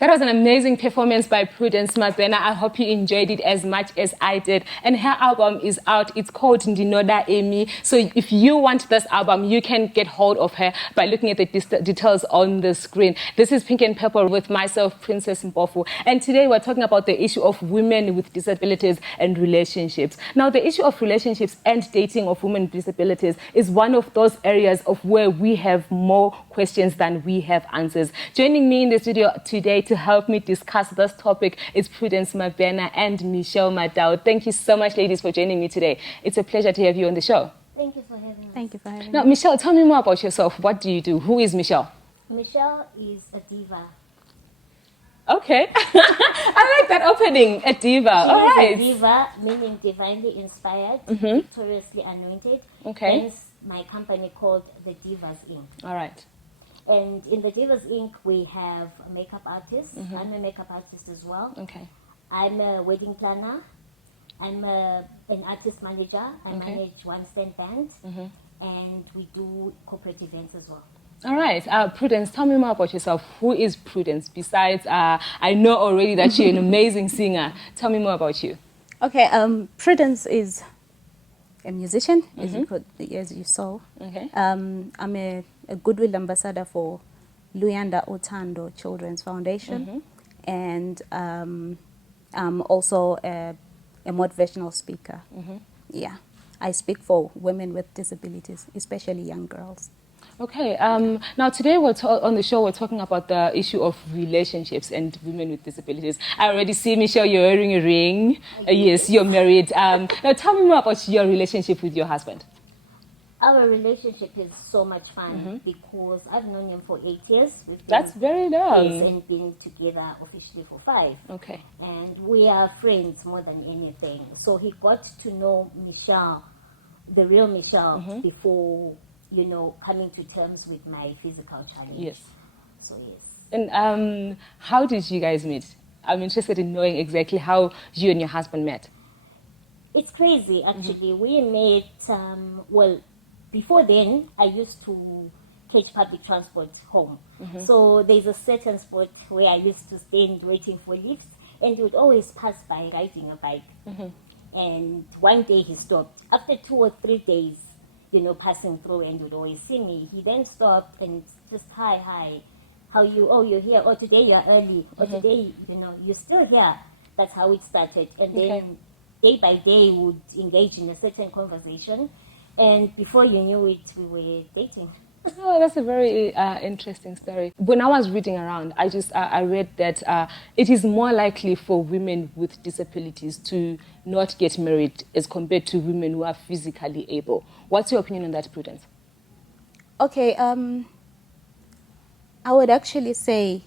That was an amazing performance by Prudence, Mabhena. I hope you enjoyed it as much as I did. And her album is out. It's called Ndinoda Emi. So if you want this album, you can get hold of her by looking at the details on the screen. This is Pink and Purple with myself, Princess Mpofu. And today we're talking about the issue of women with disabilities and relationships. Now, the issue of relationships and dating of women with disabilities is one of those areas of where we have more questions than we have answers. Joining me in the studio today to help me discuss this topic is Prudence, Mabhena and Michelle Madau. Thank you so much, ladies, for joining me today. It's a pleasure to have you on the show. Thank you for having us. Thank you for having us. Now, Michelle, tell me more about yourself. What do you do? Who is Michelle? Michelle is a diva. Okay. I like that opening, a diva. She is a diva, meaning divinely inspired, victoriously anointed. Okay. Hence, my company called The Divas Inc. All right. And in The Divas Inc., we have a makeup artist. I'm a makeup artist as well. Okay. I'm a wedding planner. I'm an artist manager. I manage one stand band. And we do corporate events as well. All right. Prudence, tell me more about yourself. Who is Prudence? Besides, I know already that you're an amazing singer. Tell me more about you. Okay, Prudence is a musician, as you saw. Okay. I'm a goodwill ambassador for Luyanda Otando Children's Foundation. And I'm also a motivational speaker. Yeah, I speak for women with disabilities, especially young girls. Okay. Now, today on the show, we're talking about the issue of relationships and women with disabilities. I already see, Michelle, you're wearing a ring. Yes, you're married. Now, tell me more about your relationship with your husband. Our relationship is so much fun because I've known him for 8 years. We've been, That's very long. Yes, and been together officially for 5. Okay. And we are friends more than anything. So he got to know Michelle, the real Michelle, before, you know, coming to terms with my physical challenge. Yes. So, yes. And how did you guys meet? I'm interested in knowing exactly how you and your husband met. It's crazy, actually. We met, well, before then, I used to catch public transport home. So there's a certain spot where I used to stand waiting for lifts, and he would always pass by riding a bike. And one day he stopped. After 2 or 3 days, you know, passing through, and would always see me. He then stopped and just, hi, how you? Oh, you're here. Oh, today you're early. Or today, you know, you're still here. That's how it started. And then day by day, we would engage in a certain conversation. And before you knew it, we were dating. Oh, that's a very interesting story. When I was reading around, I read that it is more likely for women with disabilities to not get married as compared to women who are physically able. What's your opinion on that, Prudence? Okay, I would actually say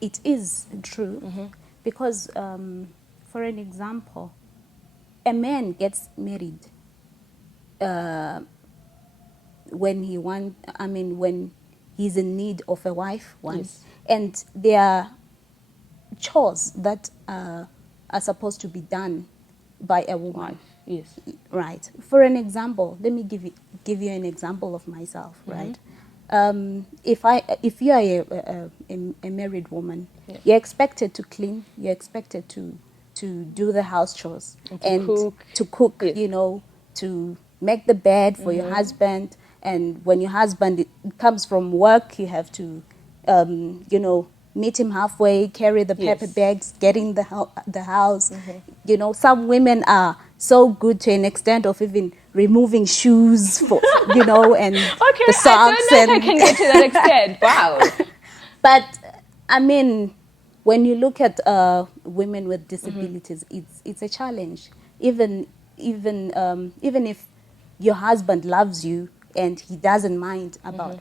it is true because, for an example, a man gets married when he's in need of a wife once. And there are chores that are supposed to be done by a woman. Yes. Right. For an example, let me give you an example of myself, right? If you are a married woman, you're expected to clean, you're expected to do the house chores and to cook, you know, to make the bed for your husband. And when your husband comes from work, you have to, you know, meet him halfway, carry the paper bags, get in the house. You know, some women are so good to an extent of even removing shoes, for, you know, and the socks. I don't know if I can get to that extent. Wow. But, I mean, when you look at women with disabilities, it's a challenge. Even if your husband loves you, and he doesn't mind about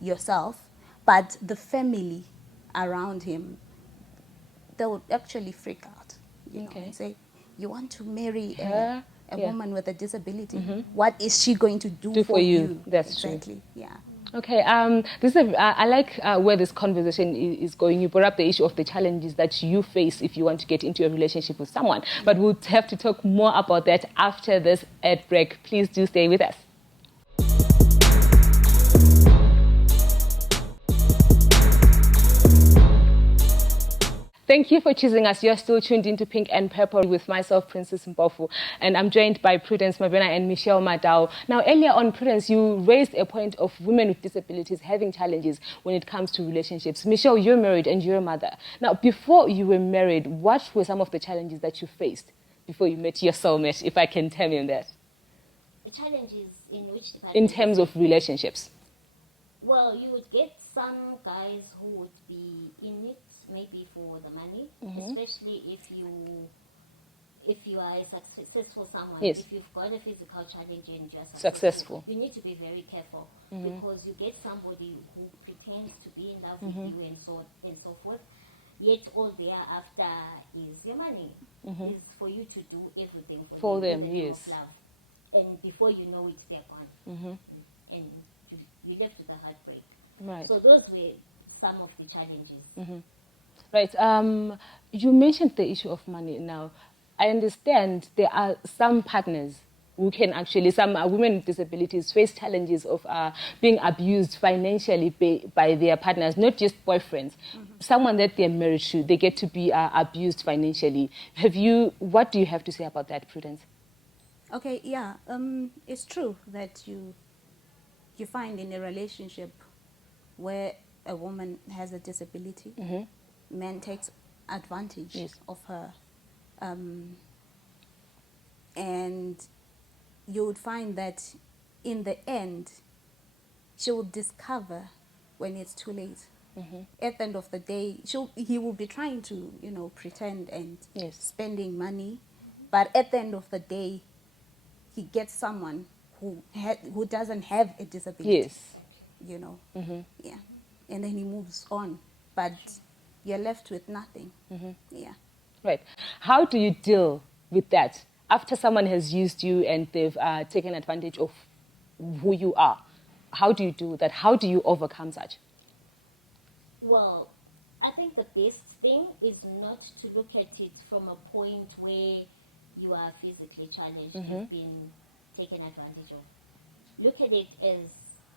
yourself, but the family around him, they would actually freak out, you know, and say, you want to marry a woman with a disability. What is she going to do for you? That's true. Yeah. Okay. I like where this conversation is going. You brought up the issue of the challenges that you face if you want to get into a relationship with someone. But we'll have to talk more about that after this ad break. Please do stay with us. Thank you for choosing us. You're still tuned into Pink and Purple with myself, Princess Mpofu, and I'm joined by Prudence, Mabhena, and Michelle Madau. Now, earlier on, Prudence, you raised a point of women with disabilities having challenges when it comes to relationships. Michelle, you're married and you're a mother. Now, before you were married, what were some of the challenges that you faced before you met your soulmate, if I can term him that? Challenges in which department? In terms of relationships. Well, you would get some guys who would be in it maybe for the money, especially if you are a successful someone. Yes. If you've got a physical challenge and you are successful, you need to be very careful because you get somebody who pretends to be in love with you and so forth, yet all they are after is your money, is for you to do everything for them in the name of love. And before you know it, they're gone. And you left with a heartbreak. Right. So those were some of the challenges. Right. You mentioned the issue of money. Now, I understand there are some partners who can actually, some women with disabilities face challenges of being abused financially by their partners, not just boyfriends. Someone that they're married to, they get to be abused financially. What do you have to say about that, Prudence? Okay, yeah, it's true that you find in a relationship where a woman has a disability, man takes advantage of her, and you would find that in the end, she will discover when it's too late. At the end of the day, he will be trying to, pretend and spending money, but at the end of the day, he gets someone who doesn't have a disability. Yes. Exactly. Yeah. And then he moves on, but you're left with nothing. Yeah. Right. How do you deal with that after someone has used you and they've taken advantage of who you are? How do you do that? How do you overcome such? Well, I think the best thing is not to look at it from a point where you are physically challenged, you've been taken advantage of. Look at it as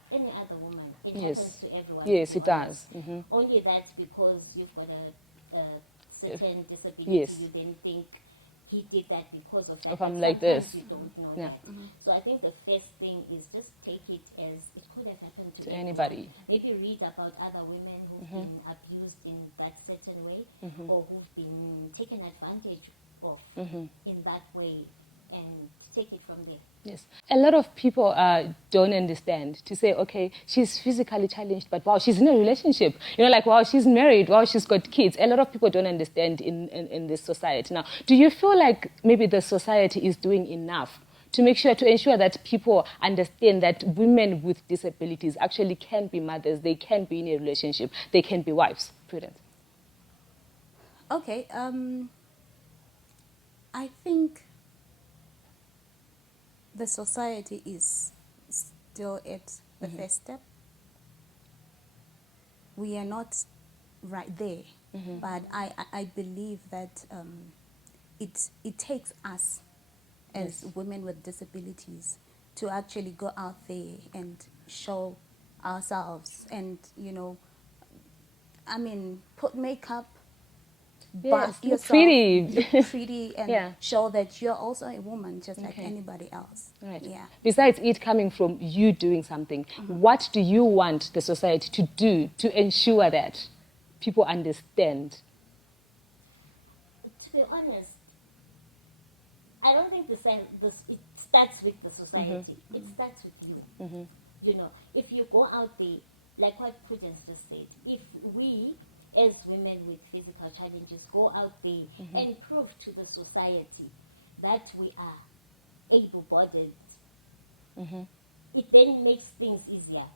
any other woman. It happens to everyone, yes, to be it honest. does. Only that because you've got a certain disability, Yes. you then think he did that because of that. But I'm like sometimes this. you don't know that. So I think the first thing is just take it as it could have happened to anyone. Anybody. Maybe read about other women who've been abused in that certain way or who've been taken advantage of in that way and take it from there. Yes. A lot of people don't understand to say, okay, she's physically challenged, but wow, she's in a relationship. Like, wow, she's married, wow, she's got kids. A lot of people don't understand in this society. Now, do you feel like maybe the society is doing enough to ensure that people understand that women with disabilities actually can be mothers, they can be in a relationship, they can be wives? Prudence. Okay, I think the society is still at the first step. We are not right there, but I believe that it takes us as women with disabilities to actually go out there and show ourselves and, put makeup, Yes, bath look yourself, pretty. look pretty, and Yeah. show that you're also a woman just like anybody else. Right. Yeah. Besides it coming from you doing something, what do you want the society to do to ensure that people understand? To be honest, I don't think it starts with the society. It starts with you. If you go out there, like what Prudence just said, if we as women with physical challenges go out there and prove to the society that we are able-bodied, it then makes things easier.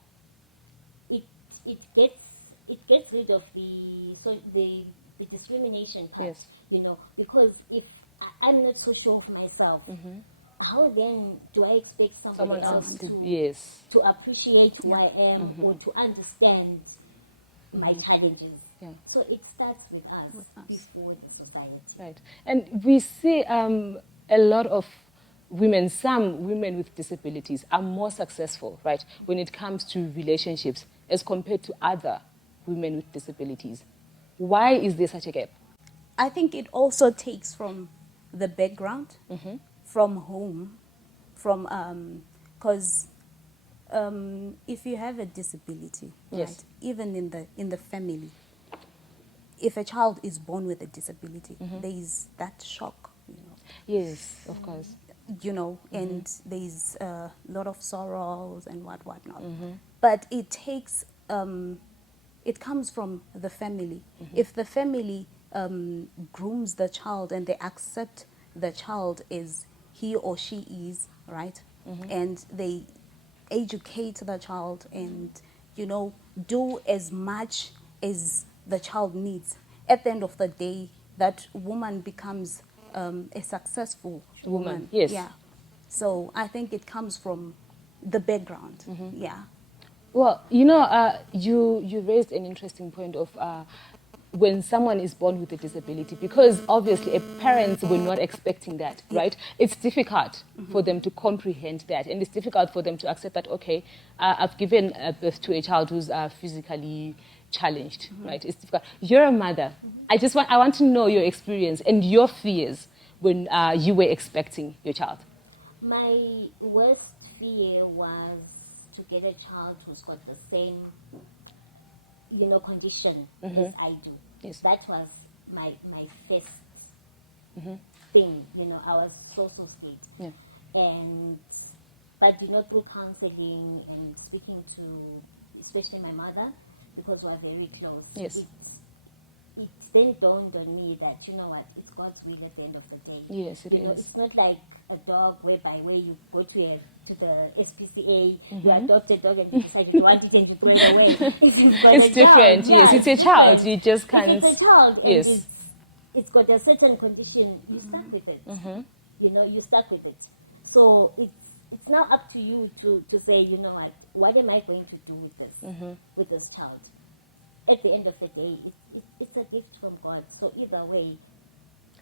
It gets rid of the discrimination part, because if I'm not so sure of myself, how then do I expect somebody else to appreciate who I am or to understand my challenges? So it starts with us before the society. Right. And we see a lot of women, some women with disabilities are more successful, right, when it comes to relationships as compared to other women with disabilities. Why is there such a gap? I think it also takes from the background, from home, from because if you have a disability, Yes. right, even in the family, if a child is born with a disability, there is that shock, Yes, of course. and there's a lot of sorrows and whatnot. But it takes, it comes from the family. If the family grooms the child and they accept the child as he or she is, right, and they educate the child and, do as much as the child needs, at the end of the day, that woman becomes a successful woman. Yes. Yeah. So I think it comes from the background. Yeah. Well, you raised an interesting point of when someone is born with a disability, because obviously parents were not expecting that, right? It's difficult for them to comprehend that, and it's difficult for them to accept that, okay, I've given birth to a child who's physically challenged, right? It's difficult. You're a mother. I want to know your experience and your fears when you were expecting your child. My worst fear was to get a child who's got the same, condition as I do. Yes. That was my first thing. I was so scared. Yeah. But through counseling and speaking to, especially my mother, because we're very close, Yes. it then dawned on me that, it's God's will at the end of the day. Yes, it is. It's not like a dog where you go to the SPCA, you adopt a dog and you decide you don't want it and you throw it away. If you've got It's a child, different, yes. It's a different. child, you just If can't- it's a child and Yes. it's got a certain condition, you're stuck with it. You're stuck with it. So it's now up to you to say, what am I going to do with this child? At the end of the day, it's a gift from God. So either way,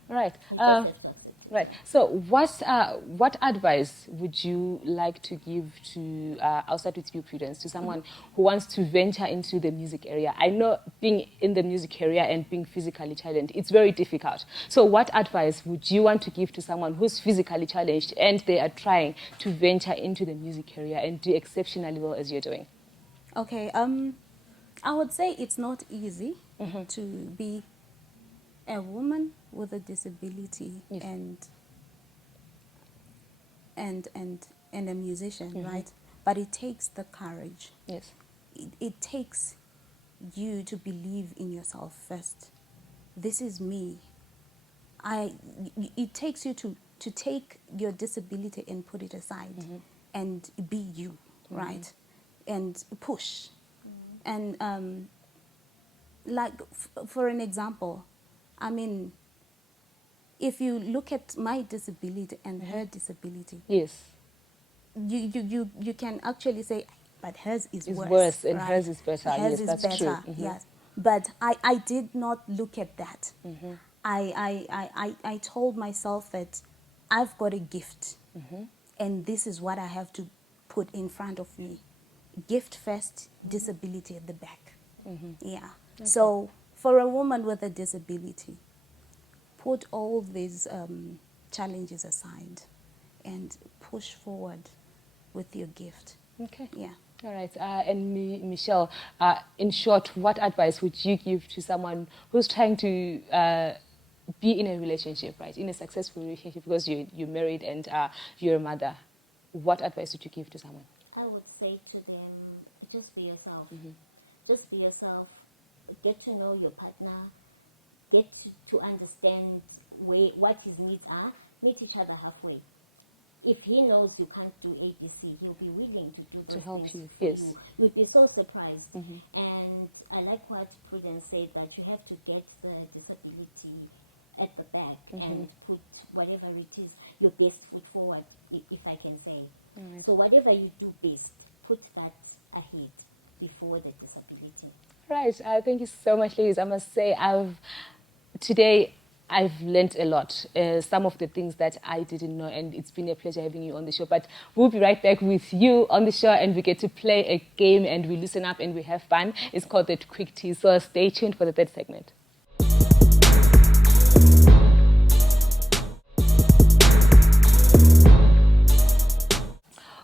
Right. you just have to accept it. Right. Yeah. So, what advice would you like to give to outside with you, Prudence, to someone who wants to venture into the music area? I know being in the music area and being physically challenged, it's very difficult. So, what advice would you want to give to someone who's physically challenged and they are trying to venture into the music area and do exceptionally well as you're doing? Okay. I would say it's not easy to be a woman with a disability Yes. and a musician, right? But it takes the courage. Yes. It takes you to believe in yourself first. This is me. It takes you to take your disability and put it aside and be you, right? And push. And for an example, I mean, if you look at my disability and her disability, Yes. you can actually say, but hers is It's worse. worse and right? hers is better. Hers Yes, is that's better. true. Yes, but I did not look at that. I told myself that I've got a gift, and this is what I have to put in front of me. Gift first, disability at the back. Yeah. Okay. So for a woman with a disability, put all these challenges aside and push forward with your gift. Okay. Yeah. All right. And Michelle, in short, what advice would you give to someone who's trying to be in a relationship, right, in a successful relationship, because you're married and you're a mother? What advice would you give to someone? I would say to them, just be yourself. Just be yourself. Get to know your partner. Get to understand what his needs are. Meet each other halfway. If he knows you can't do ABC, he'll be willing to do those help things you, for yes. you. You'll be so surprised. And I like what Prudence said, that you have to get the disability at the back and put whatever it is, your best foot forward, if I can say. So whatever you do best, put that ahead before the disability. Right. Thank you so much, ladies. I must say, today I've learned a lot. Some of the things that I didn't know, and it's been a pleasure having you on the show. But we'll be right back with you on the show, and we get to play a game, and we listen up and we have fun. It's called the Quick Tea. So stay tuned for the third segment.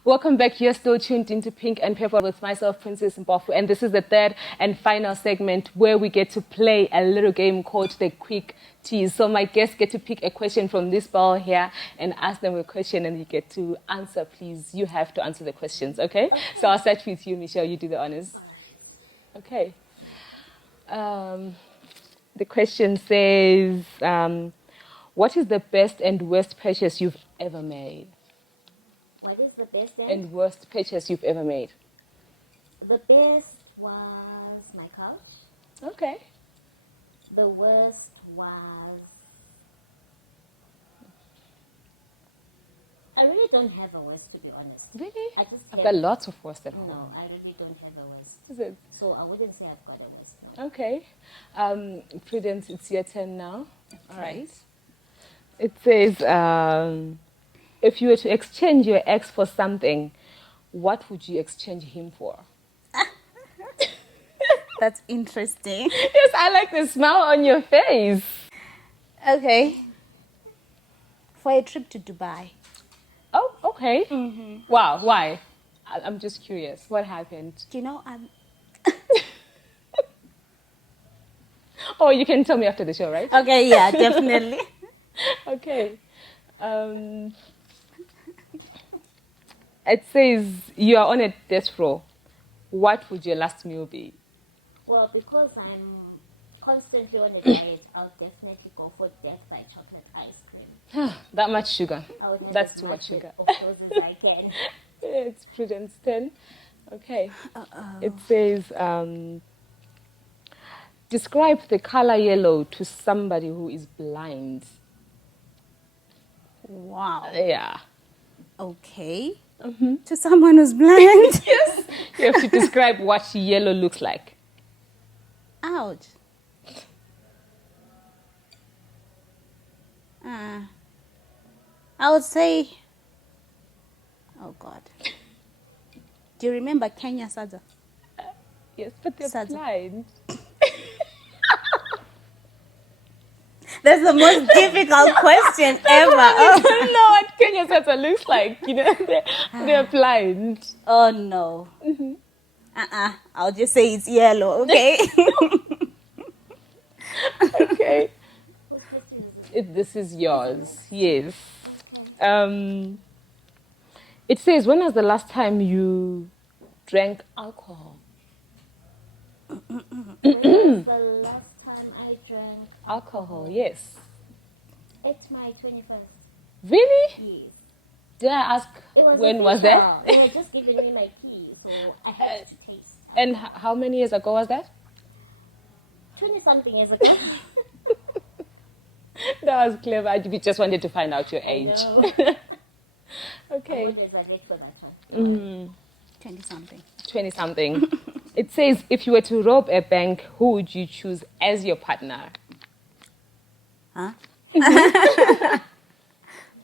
Welcome back. You're still tuned into Pink and Purple with myself, Princess Mpofu, and this is the third and final segment where we get to play a little game called the Quick Tease. So my guests get to pick a question from this ball here and ask them a question, and you get to answer. Please, you have to answer the questions, okay? So I'll start with you, Michelle. You do the honors. All right. Okay. There you go. The question says, what is the best and worst purchase you've ever made? What is the best And worst purchase you've ever made? The best was my couch. Okay. The worst was... I really don't have a worst, to be honest. Really? I just There are have... lots of worst. No, I really don't have a worst. Is it? So I wouldn't say I've got a worst, no. Okay. Prudence, it's your turn now. All right. It says, if you were to exchange your ex for something, what would you exchange him for? That's interesting. Yes, I like the smile on your face. Okay. For a trip to Dubai. Oh, okay. Wow, why? I'm just curious. What happened? Do you know, I'm... Oh, you can tell me after the show, right? Okay, yeah, definitely. Okay. It says you are on a death row. What would your last meal be? Well, because I'm constantly on a diet, I'll definitely go for death by chocolate ice cream. That much sugar. I would have That's as too much much sugar. of those as I can. It's Prudence 10. Okay. It says, describe the color yellow to somebody who is blind. Wow. Yeah. Okay. To someone who's blind. Yes. You have to describe what yellow looks like. Ouch. I would say, oh God. Do you remember Kenya Sada? Yes, but they're Sadza. blind. That's the most difficult question ever. I don't know what Kenya Sata looks like. You know, they're blind. Oh no. I'll just say it's yellow, okay? Okay. Whose question is it? This is yours. my question? Yes. Okay. It says, when was the last time you drank alcohol? When was the last time I drank alcohol? Yes. At my 21st. Really? Yes. Did I ask It was when official. was that? They had just given me my key, so I had to taste alcohol. And how many years ago was that? 20-something years ago. That was clever. We just wanted to find out your I age. know. Okay. I'm always late for that one. Don't worry. 20-something. 20-something. It says, if you were to rob a bank, who would you choose as your partner? Huh?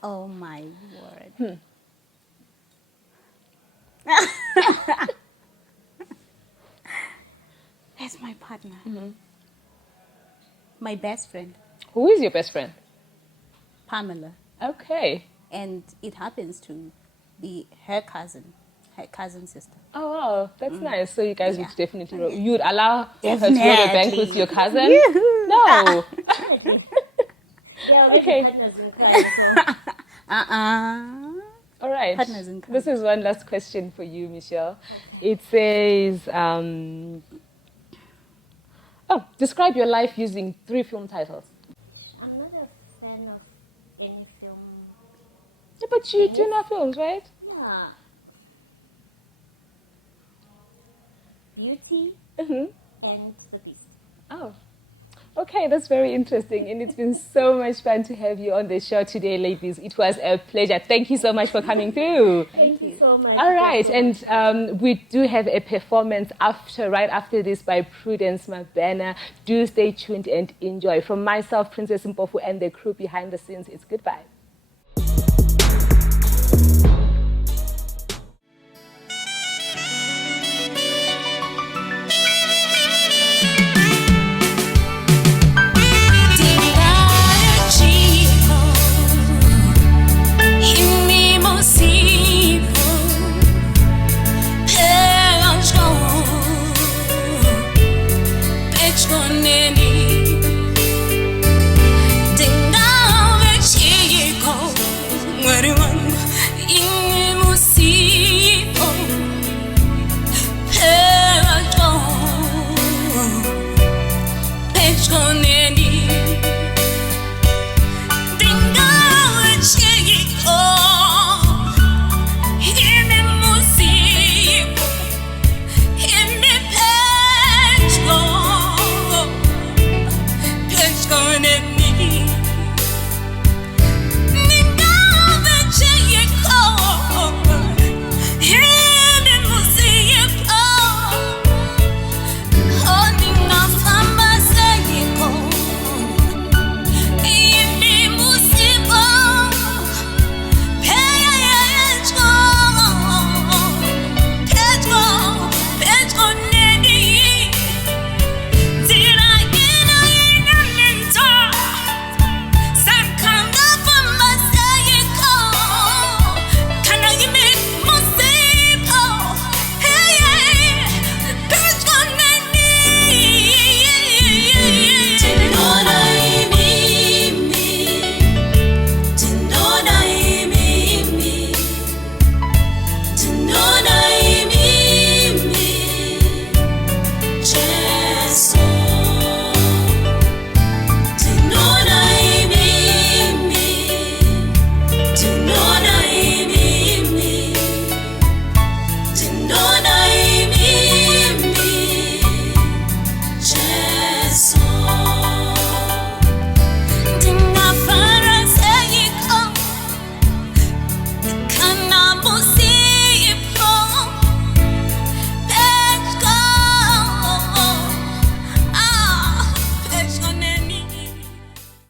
Oh my word. That's my partner. My best friend, Who is your best friend? Pamela. Okay. And it happens to be her cousin sister. Oh, wow. That's nice. So you guys would Yeah. definitely rob. You would allow her to rob a bank with your cousin? Yoo-hoo. No. Definitely. They are already Okay. partners in crime, so... All right. Partners in crime. This is one last question for you, Michelle. Okay. It says, describe your life using 3 film titles. I'm not a fan of any film. Yeah, but you Thing do is- know films, right? Yeah. Beauty and the Beast. Oh. Okay, that's very interesting. And it's been so much fun to have you on the show today, ladies. It was a pleasure. Thank you so much for coming through. Thank you so much. All It was right, so and much fun. we do have a performance right after this by Prudence Mabhena. Do stay tuned and enjoy. From myself, Princess Mpofu, and the crew behind the scenes, it's goodbye.